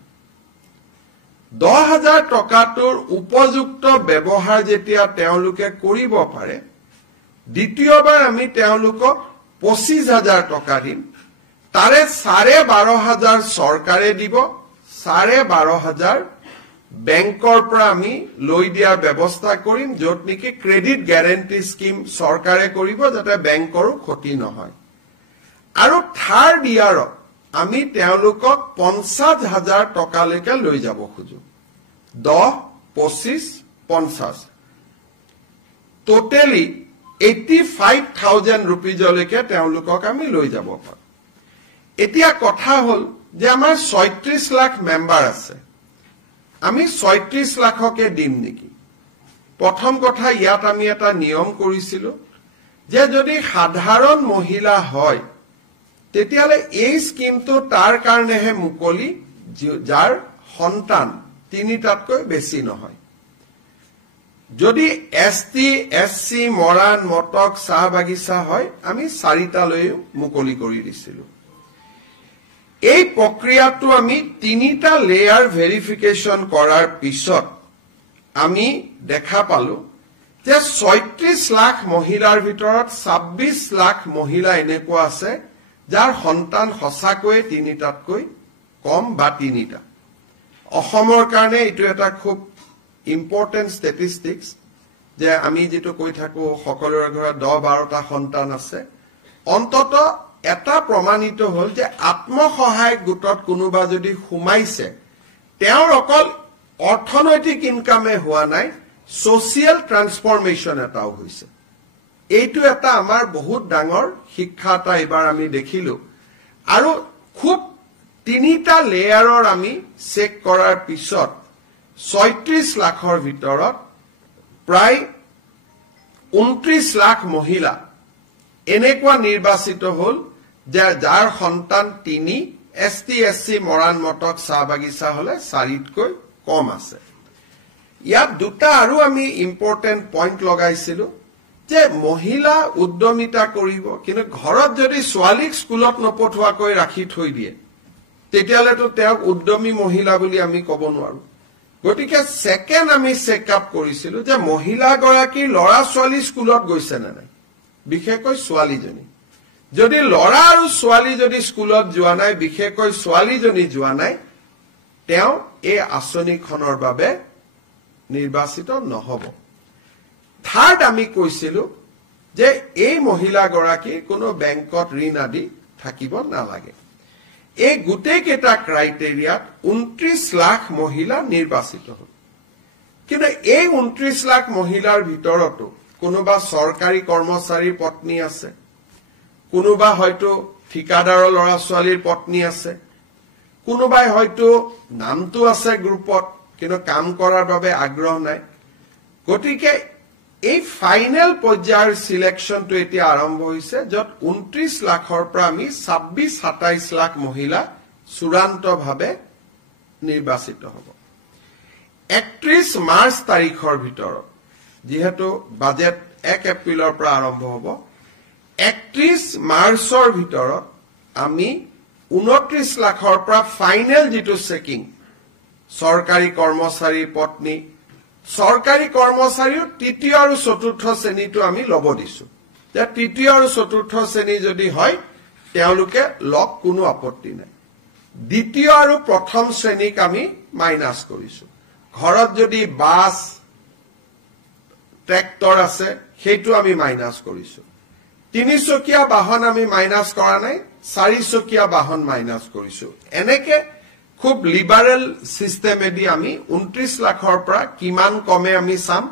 10,000 টকাটোৰ উপযুক্ত ব্যৱহাৰ যেতিয়া তেওঁলোকে কৰিব পাৰে দ্বিতীয়বাৰ আমি তেওঁলোকক 25,000 টকা দিম তাৰে 12,500 চৰকাৰে দিব 12,500 বেংকৰ পৰা আমি লৈ দিয়াৰ ব্যৱস্থা কৰিম য'ত নেকি ক্ৰেডিট গ্যাৰান্টি স্কিম চৰকাৰে কৰিব যাতে বেংকৰো ক্ষতি নহয় আৰু থাৰ্ড ইয়াৰত আমি তেওঁলোকক 50,000 টকালৈকে লৈ যাব খুজো 10 25 50 টোটেলি 85,000 rupeesলৈকে তেওঁলোকক আমি লৈ যাব পাৰো এতিয়া কথা হল যে আমাৰ 36 লাখ মেম্বাৰ আছে আমি 36 লাখকে দিম নেকি প্ৰথম কথা ইয়াত আমি এটা নিয়ম কৰিছিলো যে যদি সাধাৰণ মহিলা হয় তেতিয়ালে এই স্কিমটো তাৰ কাৰণেহে মুকলি যাৰ সন্তান তিনিটাতকৈ বেছি নহয় যদি এসটি এসসি মৰাণ মটক চাহ বাগিচা হয় আমি 4টা লৈ মুকলি কৰি দিছিলো এই প্ৰক্ৰিয়াটো আমি 3টা লেয়াৰ ভেৰিফিকেশন কৰাৰ পিছত আমি দেখা পালো যে 36 লাখ মহিলাৰ ভিতৰত 26 লাখ মহিলা এনেকুৱা আছে যাৰ সন্তান হসাকৈ 3টাতকৈ কম বা 3টা অসমৰ কাৰণে এটো এটা খুব ইম্পৰ্টেন্ট ষ্টেটিষ্টিক্স যে আমি যেটো কৈ থাকো সকলোৰে ঘৰত 10-12টা সন্তান আছে অন্তত এটা প্ৰমাণিত হল যে আত্মসহায়ক গোটত কোনোবা যদি হুমাইছে তেওঁৰ অকল অৰ্থনৈতিক ইনকামে হোৱা নাই সোশিয়াল ট্ৰান্সফৰমেশন এটাও হৈছে এইটো এটা আমাৰ বহুত ডাঙৰ শিক্ষা এটা এবাৰ আমি দেখিলো আৰু খুব 3টা লেয়াৰৰ আমি চেক কৰাৰ পিছত 36 লাখৰ ভিতৰত প্ৰায় 29 লাখ মহিলা এনেকুৱা নিৰ্বাচিত হল যাৰ সন্তান 3 এসটি এসসি মৰাণ মটক চাহ বাগিচা হলে 4তকৈ কম আছে ইয়াত দুটা আৰু আমি ইম্পৰ্টেন্ট পইণ্ট লগাইছিলো যে মহিলা উদ্যমিতা কৰিব কিন্তু ঘৰত যদি ছোৱালীক স্কুলত নপঠোৱাকৈ ৰাখি থৈ দিয়ে তেতিয়ালেতো তেওঁক উদ্যমী মহিলা বুলি আমি ক'ব নোৱাৰো গতিকে সেকেন্ড আমি চেকআপ কৰিছিলো যে মহিলা গৰাকী লৰা ছোৱালী স্কুলত গৈছে না নাই বিশেষকৈ ছোৱালীজনী যদি লৰা আৰু ছোৱালী যদি স্কুলত যোৱা নাই বিশেষকৈ ছোৱালীজনী যোৱা নাই তেওঁ এই আঁচনিখনৰ বাবে নিৰ্বাচিত নহব থাৰ্ড আমি কৈছিলো যে এই মহিলা গৰাকী কোনো বেংকত ঋণ আদি থাকিব নালাগে এই গোটেই কেটা ক্ৰাইটেৰিয়াত 29 লাখ মহিলা নিৰ্বাচিত হল কিন্তু এই 29 লাখ মহিলাৰ ভিতৰতো কোনোবা চৰকাৰী কৰ্মচাৰীৰ পত্নী আছে কোনোবা হয়তো ঠিকাদাৰৰ লৰা ছোৱালীৰ পত্নী আছে কোনোবাই হয়তো নামটো আছে গ্ৰুপত কিন্তু কাম কৰাৰ বাবে আগ্ৰহ নাই গতিকে এই ফাইনেল পৰ্যায়ৰ সিলেকশনটো এতিয়া আৰম্ভ হৈছে যত 29 লাখৰ পৰা আমি 26-27 লাখ মহিলা চূড়ান্তভাৱে নিৰ্বাচিত হ'ব 31 মাৰ্চ তাৰিখৰ ভিতৰত যেহেতু বাজেট 1 এপ্ৰিলৰ পৰা আৰম্ভ হ'ব 31 মাৰ্চৰ ভিতৰত আমি 29 লাখৰ পৰা ফাইনেল যেটো চেকিং চৰকাৰী কৰ্মচাৰী পত্নী সরকারি কর্মচারীও তৃতীয় আর চতুর্থ শ্রেণীটো আমি লব দিছো যে তৃতীয় আর চতুর্থ শ্রেণী যদি হয় তেওঁলোকে লক কোনো আপত্তি নাই দ্বিতীয় আর প্রথম শ্রেণীক আমি মাইনাস কৰিছো ঘৰত যদি বাস ট্ৰেক্টৰ আছে সেইটো আমি মাইনাস কৰিছো তিনিচকীয়া বাহন আমি মাইনাস কৰা নাই চাৰিচকীয়া বাহন মাইনাস কৰিছো এনেকে খুব লিবাৰেল সিস্টেমেদি আমি 29 লাখৰ পৰা কিমান কমে আমি চাম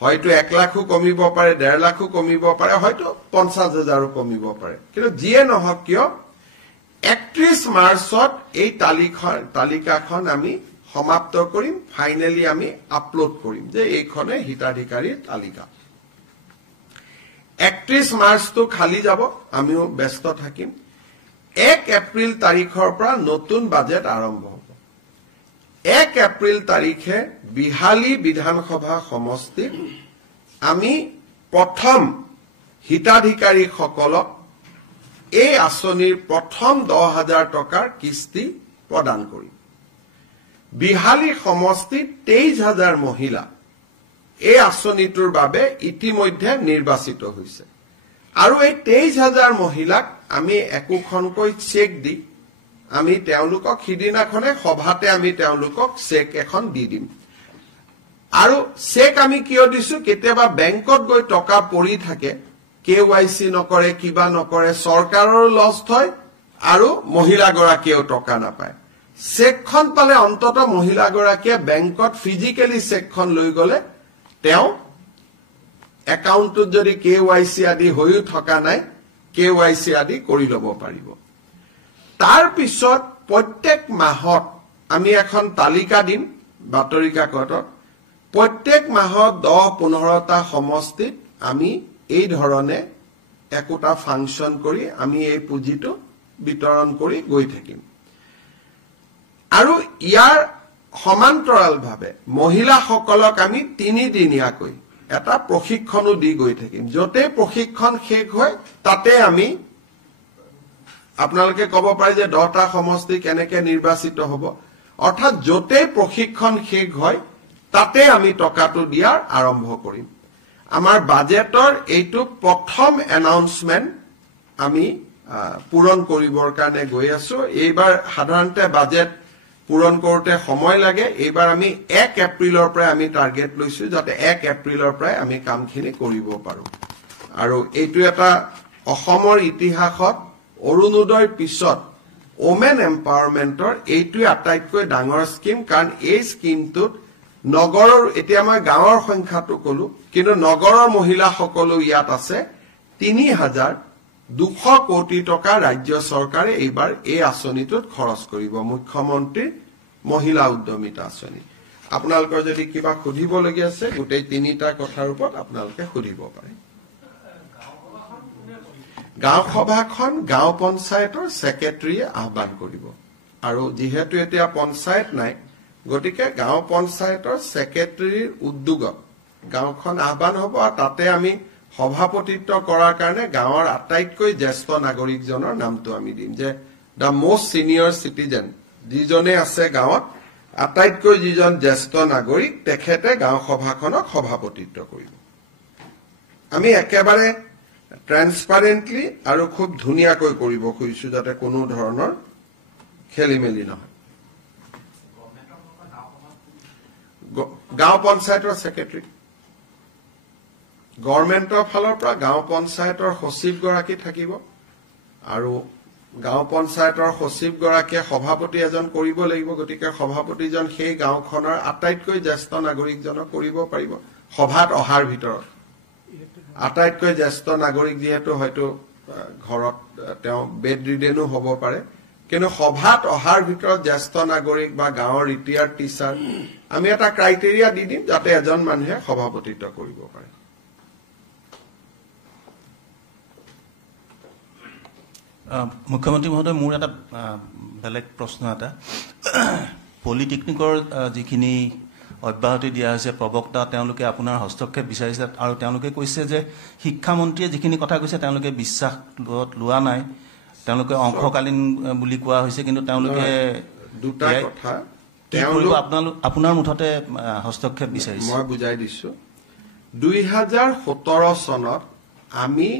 হয়তো 1 লাখও কমিব পাৰে 1.5 লাখও কমিব পাৰে হয়তো 50,000ও কমিব পাৰে কিন্তু যিয়ে নহওক কিয় 31 মাৰ্চত এই তালিকাখন আমি সমাপ্ত কৰিম ফাইনালি আমি আপলোড কৰিম যে এইখনে হিতাধিকাৰীৰ তালিকা 31 মাৰ্চটো খালি যাব আমিও ব্যস্ত থাকিম 1 এপ্ৰিল তাৰিখৰ পৰা নতুন বাজেট আৰম্ভ হ'ব 1 এপ্ৰিল তাৰিখে বিহালী বিধানসভা সমষ্টিত আমি প্ৰথম হিতাধিকাৰীসকলক এই আঁচনিৰ প্ৰথম 10,000 টকাৰ কিস্তি প্ৰদান কৰিম বিহালী সমষ্টিত 23,000 মহিলা এই আঁচনিটোৰ বাবে ইতিমধ্যে নিৰ্বাচিত হৈছে আৰু এই 23,000 মহিলাক আমি একোখনকৈ চেক দি আমি তেওঁলোকক সিদিনাখনে সভাতে আমি তেওঁলোকক চেক এখন দি দিম আৰু চেক আমি কিয় দিছো কেতিয়াবা বেংকত গৈ টকা পৰি থাকে KYC নকৰে কিবা নকৰে চৰকাৰৰ লছ হয় আৰু মহিলা গৰাকীয়েও টকা নাপায় চেকখন পালে অন্তত মহিলা গৰাকীয়ে বেংকত ফিজিক্যালি চেকখন লৈ গলে তেওঁ একাউণ্টত যদি KYC আদি হৈও থকা নাই KYC আদি কৰি ল'ব পাৰিব তাৰ পিছত প্ৰত্যেক মাহত আমি এখন তালিকা দিম বাতৰি কাকতত প্ৰত্যেক মাহত 10-15টা সমষ্টিত আমি এই ধৰণে একোটা ফাংচন কৰি আমি এই পুঁজিটো বিতৰণ কৰি গৈ থাকিম আৰু ইয়াৰ সমান্তৰালভাৱে মহিলাসকলক আমি 3 দিনীয়াকৈ এটা প্ৰশিক্ষণো দি গৈ থাকিম যতে প্ৰশিক্ষণ শেষ হয় তাতে আমি আপোনালোকে ক'ব পাৰে যে 10টা সমষ্টি কেনেকৈ নিৰ্বাচিত হ'ব অৰ্থাৎ যতে প্ৰশিক্ষণ শেষ হয় তাতে আমি টকাটো দিয়াৰ আৰম্ভ কৰিম আমাৰ বাজেটৰ এইটো প্ৰথম এনাউন্সমেন্ট আমি পূৰণ কৰিবৰ কাৰণে গৈ আছো এইবাৰ সাধাৰণতে বাজেট পূৰণ কৰোতে সময় লাগে এইবাৰ আমি 1 এপ্ৰিলৰ পৰা আমি টাৰ্গেট লৈছো যাতে 1 এপ্ৰিলৰ পৰা আমি কামখিনি কৰিব পাৰো আৰু এইটো এটা অসমৰ ইতিহাসত অৰুণোদয়ৰ পিছত ওমেন এম্পাৱাৰমেন্টৰ এইটো আটাইতকৈ ডাঙৰ স্কিম কাৰণ এই স্কিমটোত নগৰৰ এতিয়া মই গাঁৱৰ সংখ্যাটো কলো কিন্তু নগৰৰ মহিলাসকলো ইয়াত আছে 3,200 কোটি টকা ৰাজ্য চৰকাৰে এইবাৰ এই আঁচনিটোত খৰচ কৰিব মুখ্যমন্ত্ৰী মহিলা উদ্যমিতা আঁচনি আপোনালোকৰ যদি কিবা সুধিবলগীয়া আছে গোটেই 3টা কথাৰ ওপৰত আপোনালোকে সুধিব পাৰে গাঁও সভাখন গাঁও পঞ্চায়তৰ সেক্ৰেটাৰীয়ে আহ্বান কৰিব আৰু যেহেতু এতিয়া পঞ্চায়ত নাই গতিকে গাঁও পঞ্চায়তৰ সেক্ৰেটাৰীৰ উদ্যোগত গাঁওখন আহ্বান হ'ব আৰু তাতে আমি সভাপতিত্ব কৰাৰ কাৰণে গাঁৱৰ আটাইতকৈ জ্যেষ্ঠ নাগৰিকজনৰ নামটো আমি দিম যে দা মোষ্ট সিনিয়ৰ সিটিজেন যিজনে আছে গাঁৱত আটাইতকৈ যিজন জ্যেষ্ঠ নাগৰিক তেখেতে গাঁও সভাখনক সভাপতিত্ব কৰিব আমি একেবাৰে ট্ৰান্সপাৰেন্টলি আৰু খুব ধুনীয়াকৈ কৰিব খুজিছো যাতে কোনো ধৰণৰ খেলিমেলি নহয় গাঁও পঞ্চায়তৰ সেক্ৰেটাৰী গভৰ্ণমেণ্টৰ ফালৰ পৰা গাঁও পঞ্চায়তৰ সচিব গৰাকী থাকিব আৰু গাঁও পঞ্চায়তৰ সচিব গৰাকীয়ে সভাপতি এজন কৰিব লাগিব গতিকে সভাপতিজন সেই গাঁওখনৰ আটাইতকৈ জ্যেষ্ঠ নাগৰিকজনক কৰিব পাৰিব সভাত অহাৰ ভিতৰত আটাইতকৈ জ্যেষ্ঠ নাগৰিক যেহেতু হয়তো ঘৰত তেওঁ বেড ৰিডেনো হ'ব পাৰে কিন্তু সভাত অহাৰ ভিতৰত জ্যেষ্ঠ নাগৰিক বা গাঁৱৰ ৰিটায়াৰ্ড টিচাৰ আমি এটা ক্ৰাইটেৰিয়া দি দিম যাতে এজন মানুহে সভাপতিত্ব কৰিব পাৰে মুখ্যমন্ত্ৰী মহোদয় মোৰ এটা বেলেগ প্ৰশ্ন এটা পলিটেকনিকৰ যিখিনি অব্যাহতি দিয়া হৈছে প্ৰবক্তা তেওঁলোকে আপোনাৰ হস্তক্ষেপ বিচাৰিছে আৰু তেওঁলোকে কৈছে যে শিক্ষামন্ত্ৰীয়ে যিখিনি কথা কৈছে তেওঁলোকে বিশ্বাস লোৱা নাই তেওঁলোকে অংশকালীন বুলি কোৱা হৈছে কিন্তু তেওঁলোকে দুটা কথা আপোনাৰ মুঠতে হস্তক্ষেপ বিচাৰিছে মই বুজাই দিছো 2017 চনত আমি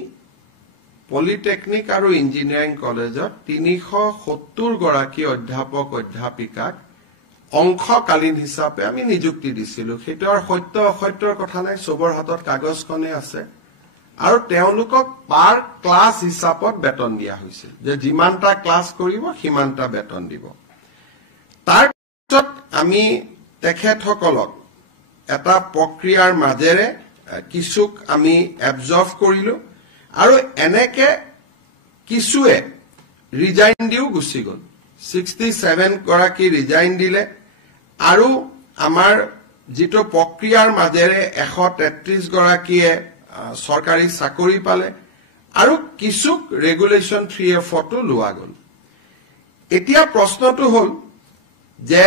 পলিটেকনিক আৰু ইঞ্জিনিয়াৰিং কলেজত 370 গৰাকী অধ্যাপক অধ্যাপিকাক অংশকালীন হিচাপে আমি নিযুক্তি দিছিলো সেইটো আৰু সত্য অসত্যৰ কথা নাই সবৰ হাতত কাগজখনে আছে আৰু তেওঁলোকক পাৰ ক্লাছ হিচাপত বেতন দিয়া হৈছিল যে যিমানটা ক্লাছ কৰিব সিমানটা বেতন দিব তাৰ পিছত আমি তেখেতসকলক এটা প্ৰক্ৰিয়াৰ মাজেৰে কিছুক আমি এবজৰ্ভ কৰিলো আৰু এনেকে কিছুৱে ৰিজাইন দিও গুচি গল 67 গৰাকী ৰিজাইন দিলে আৰু আমাৰ যেটো প্ৰক্ৰিয়াৰ মাজেৰে 133 গৰাকীয়ে সৰকাৰি চাকৰি পালে আৰু কিছুক ৰেগুলেশন 3F টো লোৱা গল এতিয়া প্ৰশ্নটো হল যে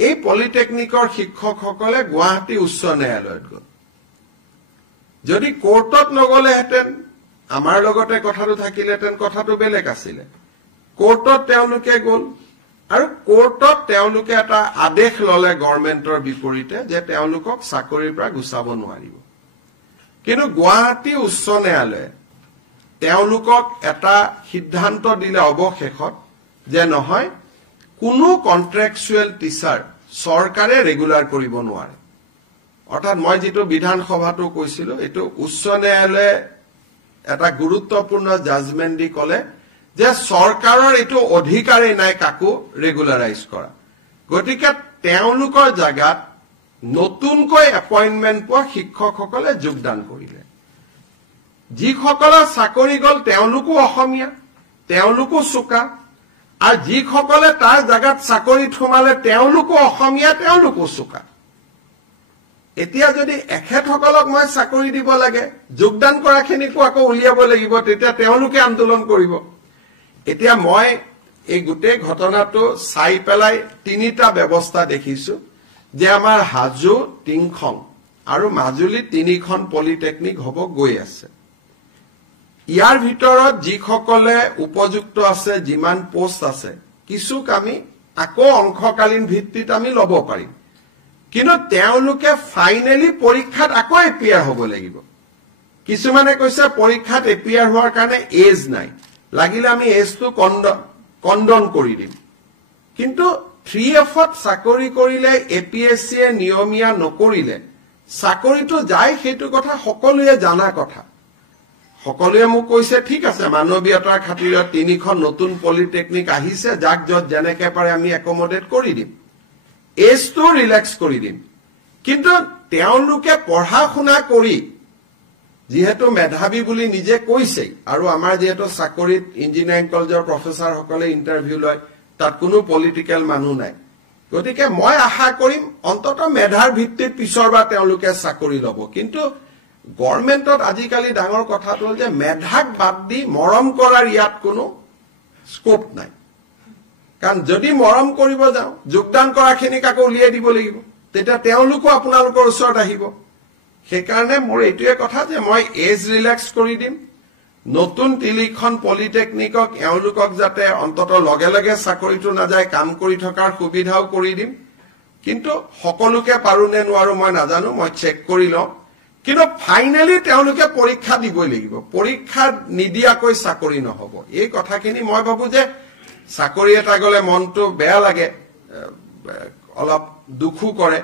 এই পলিটেকনিকৰ শিক্ষকসকলে গুৱাহাটী উচ্চ ন্যায়ালয়ত গল যদি কোৰ্টত নগলেহেঁতেন আমাৰ লগতে কথাটো থাকিলেহেঁতেন কথাটো বেলেগ আছিলে কোৰ্টত তেওঁলোকে গল আৰু কোৰ্টত তেওঁলোকে এটা আদেশ ললে গভৰ্ণমেণ্টৰ বিপৰীতে যে তেওঁলোকক চাকৰিৰ পৰা গুচাব নোৱাৰিব কিন্তু গুৱাহাটী উচ্চ ন্যায়ালয়ে তেওঁলোকক এটা সিদ্ধান্ত দিলে অৱশেষত যে নহয় কোনো কন্ট্ৰেকচুৱেল টিচাৰ চৰকাৰে ৰেগুলাৰ কৰিব নোৱাৰে অৰ্থাৎ মই যেটো বিধানসভাটো কৈছিলো এটো উচ্চ ন্যায়ালয়ে এটা গুৰুত্বপূৰ্ণ জাজমেন্ট দি কলে যে চৰকাৰৰ এটো অধিকাৰেই নাই কাকো ৰেগুলাৰাইজ কৰা গতিকে তেওঁলোকৰ জাগাত নতুনকৈ এপইন্টমেন্ট পোৱা শিক্ষকসকলে যোগদান কৰিলে যিসকলৰ চাকৰি গল তেওঁলোকো অসমীয়া তেওঁলোকো চোকা আৰু যিসকলে তাৰ জাগাত চাকৰি থমালে তেওঁলোকো অসমীয়া তেওঁলোকো চোকা এতিয়া যদি এখেতসকলক মই চাকৰি দিব লাগে যোগদান কৰাখিনিকো আকৌ উলিয়াব লাগিব তেতিয়া তেওঁলোকে আন্দোলন কৰিব এতিয়া মই এই গোটেই ঘটনাটো চাই পেলাই তিনিটা ব্যৱস্থা দেখিছো যে আমাৰ হাজু টিংখং আৰু মাজুলী তিনিখন পলিটেকনিক হ'ব গৈ আছে ইয়াৰ ভিতৰত যিসকলে উপযুক্ত আছে যিমান পোষ্ট আছে কিছু আমি আকৌ অংশকালীন ভিত্তিত আমি লব পাৰিম কিন্তু তেওঁলোকে ফাইনালি পৰীক্ষাত আকৌ এপিয়াৰ হ'ব লাগিব কিছুমানে কৈছে পৰীক্ষাত এপিয়াৰ হোৱাৰ কাৰণে এজ নাই লাগিলে আমি এজটো কণ্ডন কৰি দিম কিন্তু 3Fত চাকৰি কৰিলে এপিএসসিয়ে নিয়মীয়া নকৰিলে চাকৰিটো যায় সেইটো কথা সকলোৱে জানা কথা সকলোৱে মোক কৈছে ঠিক আছে মানৱীয়তাৰ খাতিৰত তিনিখন নতুন পলিটেকনিক আহিছে যাক যত যেনেকে পাৰে আমি একমোডেট কৰি দিম এজটো ৰিলেক্স কৰি দিম কিন্তু তেওঁলোকে পঢ়া শুনা কৰি যেহেতু মেধাবী বুলি নিজে কৈছে আৰু আমাৰ যেহেতু চাকৰিত ইঞ্জিনিয়াৰিং কলেজৰ প্ৰফেসৰ সকলে ইন্টাৰভিউ লয় তাত কোনো পলিটিক্যাল মানুহ নাই গতিকে মই আশা কৰিম অন্তত মেধাৰ ভিত্তিত পিছৰবাৰ তেওঁলোকে চাকৰি লব কিন্তু গভৰ্ণমেণ্টত আজিকালি ডাঙৰ কথাটো যে মেধাক বাদ দি মৰম কৰাৰ ইয়াত কোনো স্কোপ নাই কাৰণ যদি মৰম কৰিব যাও যোগদান কৰাখিনিক আকৌ উলিয়াই দিব লাগিব তেতিয়া তেওঁলোকো আপোনালোকৰ ওচৰত আহিব সেইকাৰণে মোৰ এইটোৱে কথা যে মই এজ ৰিলেক্স কৰি দিম নতুন তিলিখন পলিটেকনিকক এওঁলোকক যাতে অন্তত লগে লগে চাকৰিটো না যায় কাম কৰি থকাৰ সুবিধাও কৰি দিম কিন্তু সকলোকে পাৰো নে নোৱাৰো মই নাজানো মই চেক কৰি লম কিন্তু ফাইনালি তেওঁলোকে পৰীক্ষা দিবই লাগিব পৰীক্ষা নিদিয়াকৈ চাকৰি নহব এই কথাখিনি মই ভাবো যে চাকৰি এটা গলে মনটো বেয়া লাগে অলপ দুখু কৰে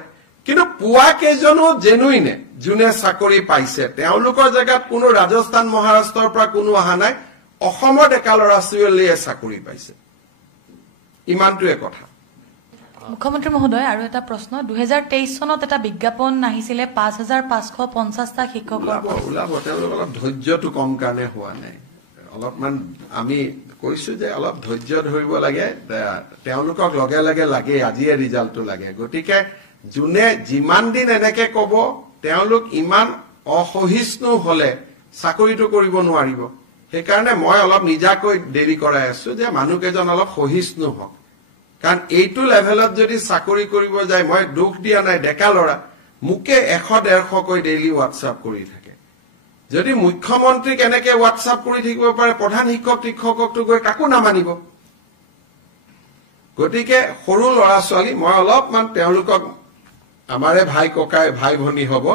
কিন্তু পুৱা কেজনো জেনুইনে জুনে চাকৰি পাইছে তেওঁলোকৰ জায়গাত কোনো ৰাজস্থান মহাৰাষ্ট্ৰৰ পৰা কোনো অহা নাই অসমৰ ডেকা ল'ৰা ছোৱালীয়ে চাকৰি পাইছে ইমানটোৱে কথা মুখ্যমন্ত্ৰী মহোদয় আৰু এটা প্ৰশ্ন 2023 চনত এটা বিজ্ঞাপন আহিছিলে 5550টা শিক্ষকৰ ওলাব তেওঁলোক অলপ ধৈৰ্যটো কম কাৰণে হোৱা নাই অলপমান আমি কৈছো যে অলপ ধৈৰ্য ধৰিব লাগে তেওঁলোকক লগে লগে লাগে আজিয়ে ৰিজাল্টটো লাগে গতিকে জুনে যিমান দিন এনেকে কব তেওঁলোক ইমান অসহিষ্ণু হলে চাকৰিটো কৰিব নোৱাৰিব সেইকাৰণে মই অলপ নিজাকৈ দেৰি কৰাই আছো যে মানুহকেজন অলপ সহিষ্ণু হওক কাৰণ এইটো লেভেলত যদি চাকৰি কৰিব যায় মই দুখ দিয়া নাই ডেকা ল'ৰা মুকে 100-150 কৈ ডেইলি হোৱাটছআপ কৰি থাকে যদি মুখ্যমন্ত্ৰীক এনেকে হোৱাটছআপ কৰি থাকিব পাৰে প্ৰধান শিক্ষকটো গৈ কাকো নামানিব গতিকে সৰু ল'ৰা ছোৱালী মই অলপমান তেওঁলোকক আমাৰে ভাই ককাই ভাই ভনী হ'ব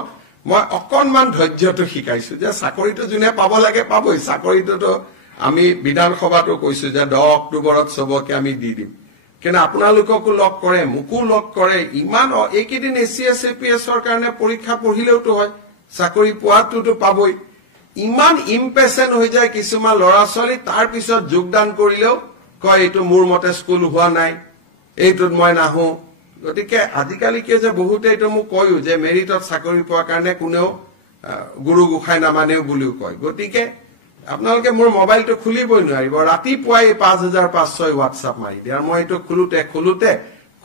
মই অকনমান ধৈৰ্যটো শিকাইছো যে চাকৰিটো জুনে পাব লাগে পাবই চাকৰিটোতো আমি বিধানসভাটো কৈছো যে 10 অক্টোবৰত সবকে আমি দি দিম কিন্তু আপোনালোককো লগ কৰে মুকু লগ কৰে ইমান এইকেইদিন এসিএস এপিএছৰ কাৰণে পৰীক্ষা পঢ়িলেওতো হয় চাকৰি পোৱাটোতো পাবই ইমান ইম্পেচেন্ট হৈ যায় কিছুমান ল'ৰা ছোৱালী তাৰ পিছত যোগদান কৰিলেও কয় এইটো মোৰ মতে স্কুল হোৱা নাই এইটোত মই নাহো গতিকে আজিকালি কি যে বহুতে এইটো মোক কয়ও যে মেৰিটত চাকৰি পোৱাৰ কাৰণে কোনেও গুৰু গোখাই নামানেও বুলিও কয় গতিকে আপোনালোকে মোৰ মোবাইলটো খুলিবই নোৱাৰিব ৰাতিপুৱাই 5506 হোৱাটছআপ মাৰি দিয়ে আৰু মই এইটো খুলুতে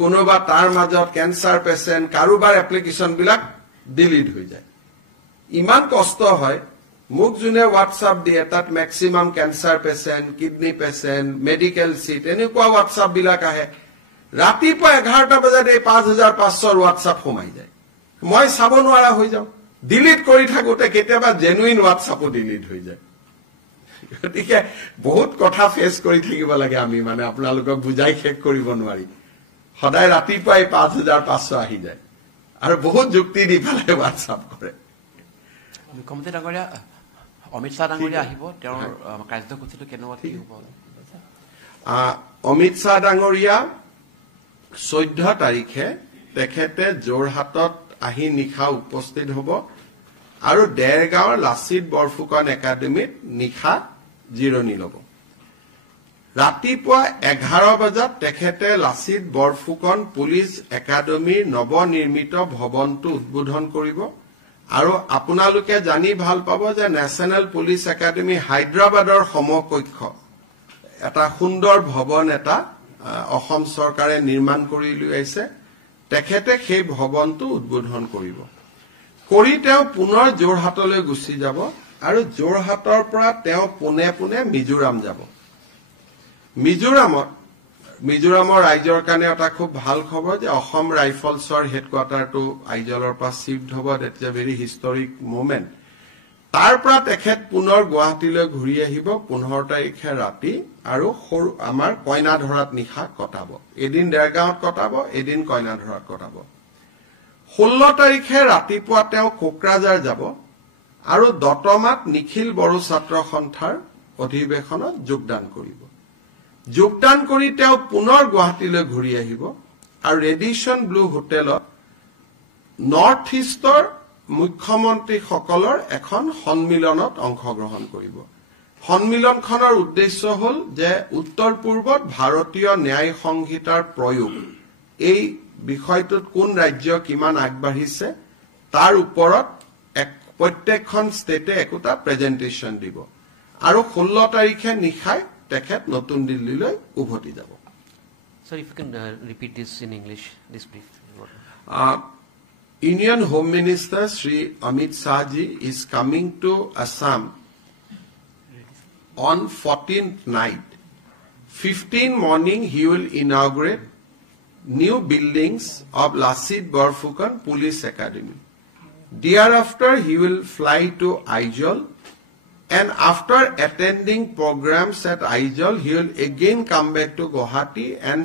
কোনোবা তাৰ মাজত কেন্সাৰ পেচেণ্ট কাৰোবাৰ এপ্লিকেশন বিলাক ডিলিট হৈ যায় ইমান কষ্ট হয় মোক যোনে হোৱাটছআপ দিয়ে তাত maximum cancer patient kidney patient medical sheet এনেকুৱা হোৱাটছআপ বিলাক আহে ৰাতিপুৱা 11টা বজাত এই 5500 হোৱাটছআপ সোমাই যায় মই চাব নোৱাৰা হৈ যাওঁ ডিলিট কৰি থাকোতে কেতিয়াবা জেনুইন হোৱাটছআপো ডিলিট হৈ যায় গতিকে বহুত কথা ফেচ কৰি থাকিব লাগে আমি মানে আপোনালোকক বুজাই শেষ কৰিব নোৱাৰি সদায় ৰাতিপুৱাই 5500 আহি যায় আৰু বহুত যুক্তি দি পেলাই হোৱাটছআপ কৰে মুখ্যমন্ত্ৰী ডাঙৰীয়া অমিত শ্বাহ ডাঙৰীয়া আহিব তেওঁৰ কাৰ্যসূচীটো কেনেকুৱা কি হ'ব অমিত শ্বাহ ডাঙৰীয়া 14 তাৰিখে তেখেতে যোৰহাটত আহি নিশা উপস্থিত হ'ব আৰু দেৰগাঁৱৰ লাচিত বৰফুকন একাডেমীত নিশা জিৰণি ল'ব ৰাতিপুৱা 11 বজাত তেখেতে লাচিত বৰফুকন পুলিচ একাডেমীৰ নৱনিৰ্মিত ভৱনটো উদ্বোধন কৰিব আৰু আপোনালোকে জানি ভাল পাব যে নেশ্যনেল পুলিচ একাডেমী হায়দৰাবাদৰ সমকক্ষ এটা সুন্দৰ ভৱন এটা অসম চৰকাৰে নিৰ্মাণ কৰি উলিয়াইছে তেখেতে সেই ভৱনটো উদ্বোধন কৰিব কৰি তেওঁ পুনৰ যোৰহাটলৈ গুচি যাব আৰু যোৰহাটৰ পৰা তেওঁ পোনে পোনে মিজোৰাম যাব মিজোৰামৰ ৰাইজৰ কাৰণে এটা খুব ভাল খবৰ যে অসম ৰাইফলছৰ হেডকোৱাৰ্টাৰটো আইজলৰ পৰা শিফ্ট হ'ব that is a very historic moment তাৰ পৰা তেখেত পুনৰ গুৱাহাটীলৈ ঘূৰি আহিব 15 তাৰিখে ৰাতি আৰু আমাৰ কইনাধৰাত নিশা কটাব এদিন দেৰগাঁৱত কটাব এদিন কইনাধৰাত কটাব 16 তাৰিখে ৰাতিপুৱা তেওঁ কোকৰাঝাৰ যাব আৰু দতমাত নিখিল বড়ো ছাত্ৰ সন্থাৰ অধিৱেশনত যোগদান কৰি তেওঁ পুনৰ গুৱাহাটীলৈ ঘূৰি আহিব আৰু ৰেডিসন ব্লু হোটেলত নৰ্থ ইষ্টৰ মুখ্যমন্ত্ৰীসকলৰ এখন সন্মিলনত অংশগ্ৰহণ কৰিব সন্মিলনখনৰ উদ্দেশ্য হ'ল যে উত্তৰ পূৰ্বত ভাৰতীয় ন্যায় সংহিতাৰ প্ৰয়োগ এই বিষয়টোত কোন ৰাজ্য কিমান আগবাঢ়িছে তাৰ ওপৰত প্ৰত্যেকখন ষ্টেটে একোটা প্ৰেজেন্টেচন দিব আৰু 16 তাৰিখে নিশাই তেখেত নতুন দিল্লীলৈ উভতি যাব Sir, if you can repeat this in English, this brief. Indian Home Minister Shri Amit Shah ji is coming to Assam on 14th night. 15 morning he will inaugurate new buildings of Lasit Borphukan Police Academy. Thereafter he will fly to Aizol and after attending programs at Aizol he will again come back to Guwahati and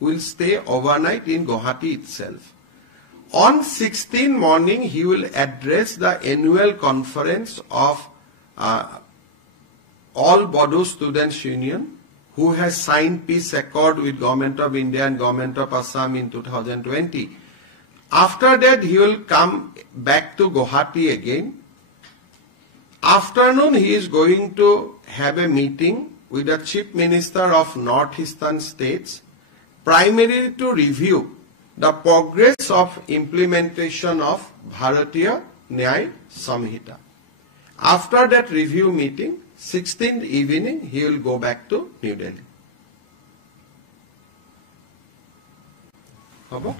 will stay overnight in Guwahati itself. On 16 morning, he will address the annual conference of all Bodo Students Union, who has signed peace accord with Government of India and Government of Assam in 2020. After that, he will come back to Guwahati again. Afternoon, he is going to have a meeting with the Chief Minister of Northeastern States, primarily to review the progress of implementation of Bharatiya Nyay Samhita. After that review meeting, 16th evening, he will go back to New Delhi. Habo?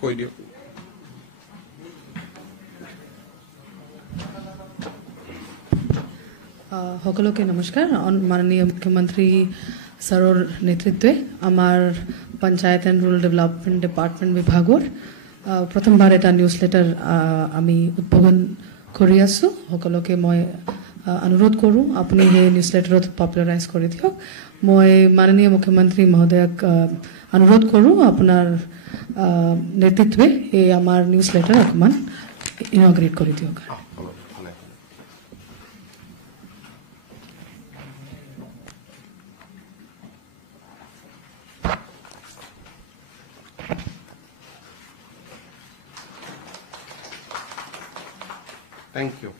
Koi diyo. সকলোকে নমস্কাৰ মাননীয় মুখ্যমন্ত্ৰী ছাৰৰ নেতৃত্বে আমাৰ panchayat and rural development department বিভাগৰ প্ৰথমবাৰ এটা নিউজ লেটাৰ আমি উদ্বোধন কৰি আছোঁ সকলোকে মই অনুৰোধ কৰোঁ আপুনি সেই নিউজ লেটাৰত পপুলাৰাইজ কৰি দিয়ক মই মাননীয় মুখ্যমন্ত্ৰী মহোদয়ক অনুৰোধ কৰোঁ আপোনাৰ নেতৃত্বে এই আমাৰ নিউজ লেটাৰ অকণমান ইনগ্ৰেট কৰি দিয়ক Thank you.